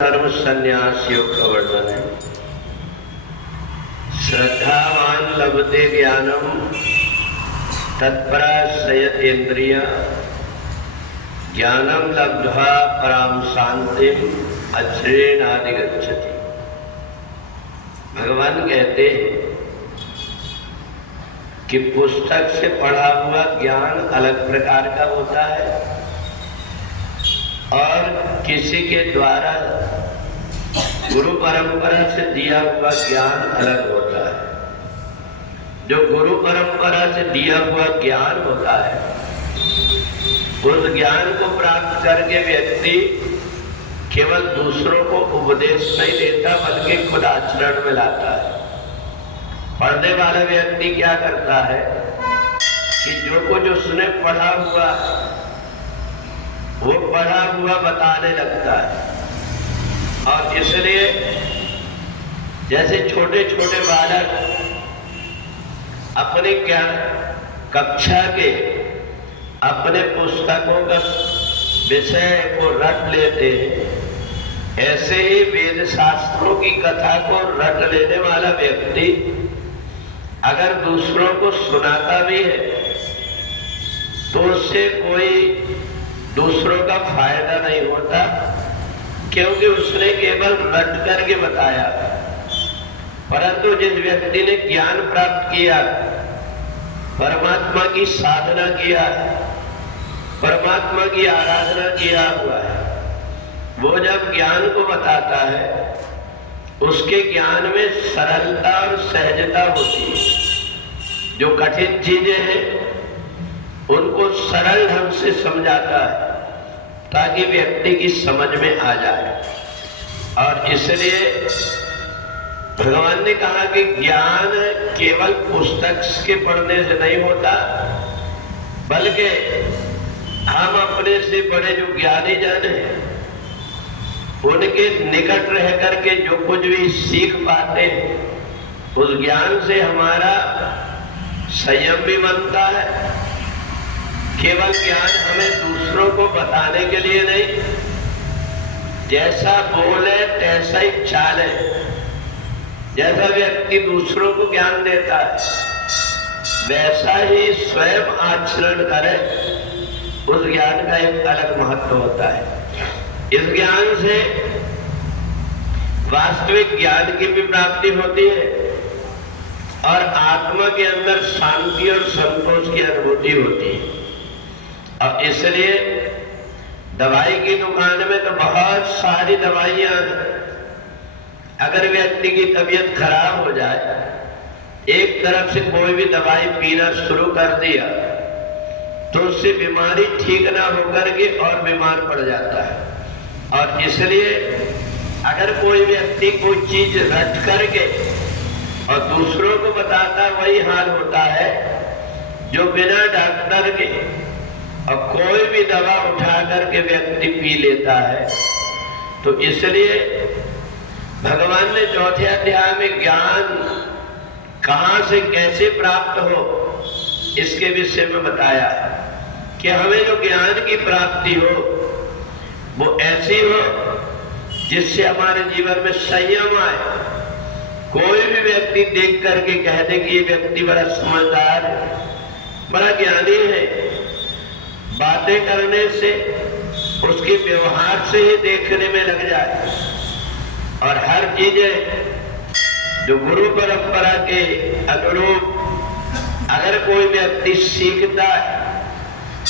धर्म संन्यास योग का वर्णन है। श्रद्धावान लभते ज्ञानम तत्परा संयतेन्द्रिय ज्ञानम लब्ध्वा पराम शांतिम अचिरेणाधिगच्छति। भगवान कहते हैं कि पुस्तक से पढ़ा हुआ ज्ञान अलग प्रकार का होता है और किसी के द्वारा गुरु परंपरा से दिया हुआ ज्ञान अलग होता है। जो गुरु परंपरा से दिया हुआ ज्ञान होता है उस ज्ञान को प्राप्त करके व्यक्ति केवल दूसरों को उपदेश नहीं देता बल्कि खुद आचरण में लाता है। पढ़ने वाला व्यक्ति क्या करता है कि जो कुछ उसने पढ़ा हुआ वो पढ़ा हुआ बताने लगता है। और इसलिए जैसे छोटे छोटे बालक अपने ज्ञान कक्षा के अपने पुस्तकों का विषय को रट लेते हैं, ऐसे ही वेद शास्त्रों की कथा को रट लेने वाला व्यक्ति अगर दूसरों को सुनाता भी है तो उससे कोई दूसरों का फायदा नहीं होता, क्योंकि उसने केवल रट करके बताया। परंतु जिस व्यक्ति ने ज्ञान प्राप्त किया, परमात्मा की साधना किया, परमात्मा की आराधना किया हुआ है, वो जब ज्ञान को बताता है उसके ज्ञान में सरलता और सहजता होती है। जो कठिन चीजें हैं उनको सरल ढंग से समझाता है ताकि व्यक्ति की समझ में आ जाए। और इसलिए भगवान ने कहा कि ज्ञान केवल पुस्तक के पढ़ने से नहीं होता, बल्कि हम अपने से बड़े जो ज्ञानी जन हैं उनके निकट रह करके जो कुछ भी सीख पाते हैं उस ज्ञान से हमारा संयम भी बनता है। केवल ज्ञान हमें दूसरों को बताने के लिए नहीं, जैसा बोले तैसा ही चाले। जैसा व्यक्ति दूसरों को ज्ञान देता है वैसा ही स्वयं आचरण करे, उस ज्ञान का एक अलग महत्व होता है। इस ज्ञान से वास्तविक ज्ञान की भी प्राप्ति होती है और आत्मा के अंदर शांति और संतोष की अनुभूति होती है। अब इसलिए दवाई की दुकान में तो बहुत सारी दवाइयां हैं। अगर व्यक्ति की तबीयत खराब हो जाए, एक तरफ से कोई भी दवाई पीना शुरू कर दिया तो उससे बीमारी ठीक ना होकर के और बीमार पड़ जाता है। और इसलिए अगर कोई व्यक्ति कोई चीज रट करके और दूसरों को बताता, वही हाल होता है जो बिना डॉक्टर के और कोई भी दवा उठा करके व्यक्ति पी लेता है। तो इसलिए भगवान ने चौथे अध्याय में ज्ञान कहां से कैसे प्राप्त हो इसके विषय में बताया कि हमें जो ज्ञान की प्राप्ति हो वो ऐसी हो जिससे हमारे जीवन में संयम आए। कोई भी व्यक्ति देख करके कह दे कि ये व्यक्ति बड़ा समझदार है, बड़ा ज्ञानी है, बातें करने से उसके व्यवहार से ही देखने में लग जाए। और हर चीजें जो गुरु परंपरा के अनुरूप अगर कोई व्यक्ति सीखता है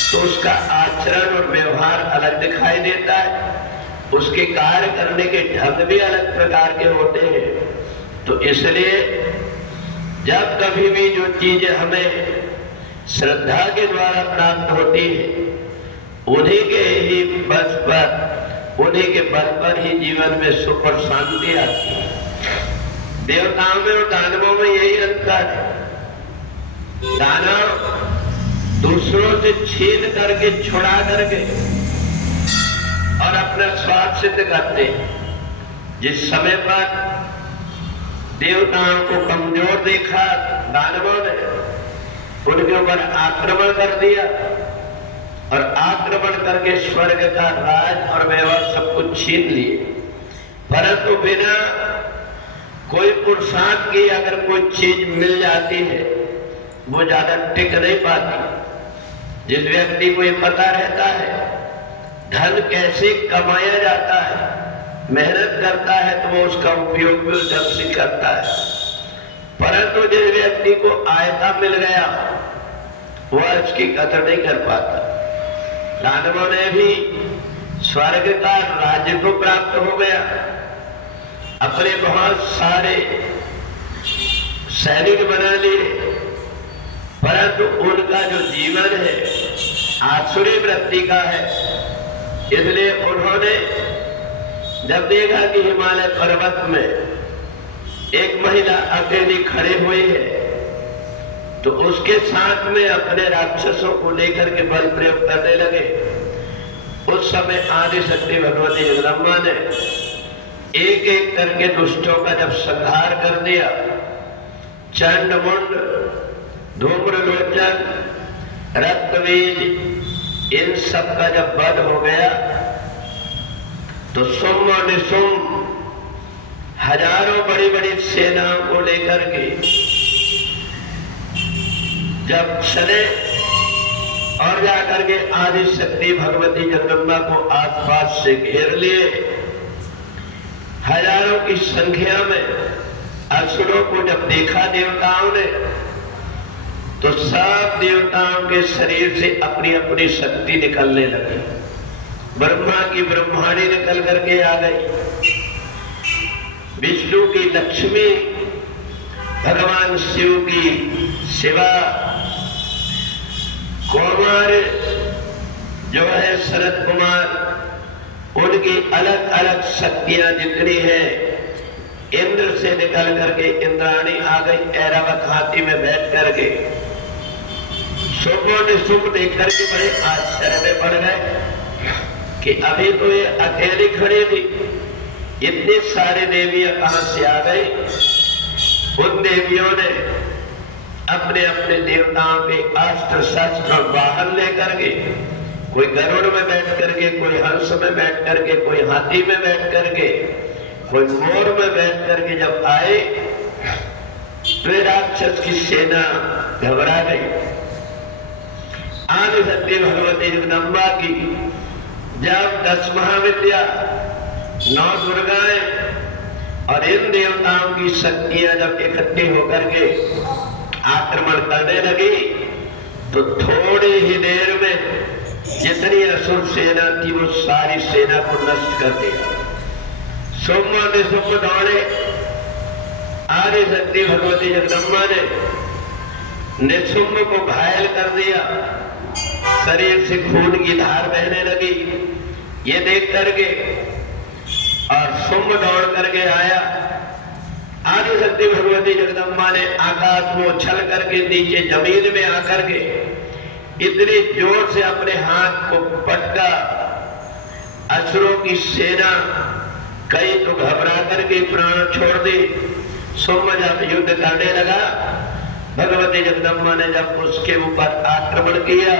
तो उसका आचरण और व्यवहार अलग दिखाई देता है, उसके कार्य करने के ढंग भी अलग प्रकार के होते हैं। तो इसलिए जब कभी भी जो चीजें हमें श्रद्धा के द्वारा प्राप्त होती है उन्हीं के ही बस पर, उन्हीं के बल पर ही जीवन में सुख और शांति आती है। देवताओं में और दानवों में यही अंतर है। दानव दूसरों से छीन करके, छुड़ा करके और अपना स्वार्थ सिद्ध करते हैं। जिस समय पर देवताओं को कमजोर देखा दानवों ने, उनके ऊपर आक्रमण कर दिया और आक्रमण करके स्वर्ग का राज और वैभव सब कुछ छीन लिए। परंतु बिना कोई पुरुषार्थ की अगर कोई चीज मिल जाती है वो ज्यादा टिक नहीं पाती। जिस व्यक्ति को ये पता रहता है धन कैसे कमाया जाता है, मेहनत करता है तो वो उसका उपयोग भी उस ढंग से करता है। परंतु जिस व्यक्ति को आयता मिल गया वह इसकी कदर नहीं कर पाता। दानवों ने भी स्वर्ग का राज्य को प्राप्त हो गया, अपने बहुत सारे सैनिक बना लिए, परंतु उनका जो जीवन है आसुरी वृत्ति का है। इसलिए उन्होंने जब देखा कि हिमालय पर्वत में एक महिला अकेली खड़ी हुई है तो उसके साथ में अपने राक्षसों को लेकर के बल प्रयोग करने लगे। उस समय आदि शक्ति भगवती जगदम्बा ने एक एक करके दुष्टों का जब संहार कर दिया, चंडमुंड, धूम्रलोचन, रक्तबीज, इन सब का जब वध हो गया तो सुम और निसुम हजारों बड़ी बड़ी सेनाओं को लेकर के जब चले और जाकर के आदि शक्ति भगवती जगदम्बा को आसपास से घेर लिए, हजारों की संख्या में असुरों को जब देखा देवताओं ने तो सब देवताओं के शरीर से अपनी अपनी शक्ति निकलने लगी। ब्रह्मा की ब्रह्माणी निकल करके आ गई, विष्णु की लक्ष्मी, भगवान शिव की शिवा, कुमार जो है शरद कुमार, उनकी अलग अलग शक्तियां जितनी है, इंद्र से निकल करके इंद्राणी आ गई ऐरावत हाथी में बैठ करके। शुभों ने शुभ देख करके बड़े आश्चर्य में पड़ गए कि अभी तो ये अकेली खड़ी थी, इतनी सारी देवियां कहां से आ गई। उन देवियों ने अपने अपने देवताओं के अस्त्र शस्त्र वाहन लेकर के, कोई गरुड़ में बैठ करके, कोई हंस में बैठ करके, कोई हाथी में बैठ करके, कोई मोर में बैठ करके जब आए तो राक्षस की सेना घबरा गई। आदि शक्ति भगवती जगदम्बा की जब 10 महाविद्या, 9 दुर्गाएं और इन देवताओं की शक्तियां जब इकट्ठी होकर के आक्रमण करने लगी तो थोड़ी ही देर में जितनी असुर सेना थी वो सारी सेना को नष्ट कर दिया। सोम और निशुम्भ दौड़े, आदि शक्ति भगवती जगदम्बा ने निशुम्भ को घायल कर दिया, शरीर से खून की धार बहने लगी। ये देख करके और शुंभ दौड़ करके आया। आदि शक्ति भगवती जगदम्बा ने आकाश में उछल करके नीचे जमीन में आकर के इतनी जोर से अपने हाथ को पटका, असुरों की सेना कई तो घबरा करके प्राण छोड़ दी। शुंभ जब युद्ध करने लगा, भगवती जगदम्बा ने जब उसके ऊपर आक्रमण किया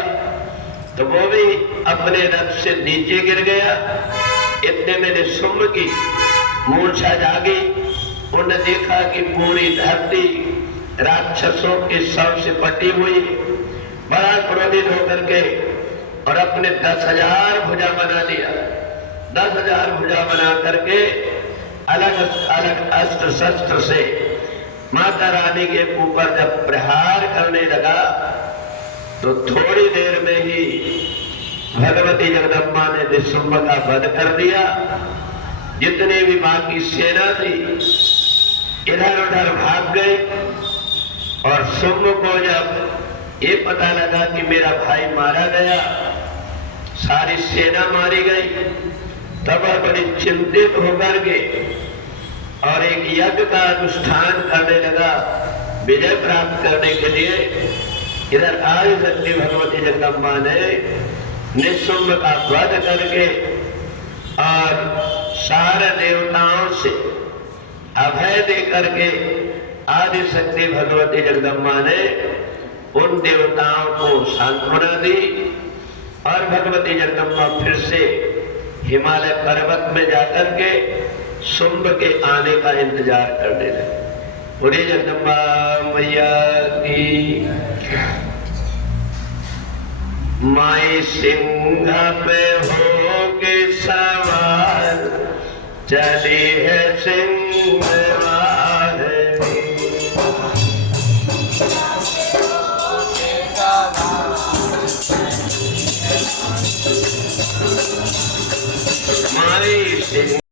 तो वो भी अपने रथ से नीचे गिर गया। इतने में निशुम्भ की मूर्छा जागी। उन्होंने देखा कि पूरी धरती राक्षसों के शव से पटी हुई। बड़ा क्रोधित होकर के और अपने 10,000 भुजा बना लिया। 10,000 भुजा बना करके अलग अलग अस्त्र शस्त्र से माता रानी के ऊपर जब प्रहार करने लगा तो थोड़ी देर में ही भगवती जगदम्बा ने निशुम्भ का वध कर दिया। जितने भी बाकी सेना थी इधर उधर भाग गई और शुंभ को जब ये पता लगा कि मेरा भाई मारा गया, सारी सेना मारी गई, तब वह बड़ी चिंतित होकर के और एक यज्ञ का अनुष्ठान करने लगा विजय प्राप्त करने के लिए। इधर आदि शक्ति भगवती जगदम्बा ने निशुम्भ का वध करके और सारे देवताओं से अभय दे करके आदि शक्ति भगवती जगदम्बा ने उन देवताओं को सांत्वना दी और भगवती जगदम्बा फिर से हिमालय पर्वत में जाकर के शुंभ के आने का इंतजार करने लगे। बोले जगदम्बा मैया की। माई सिंह पे हो के सवार चली है सिंह माई सिंह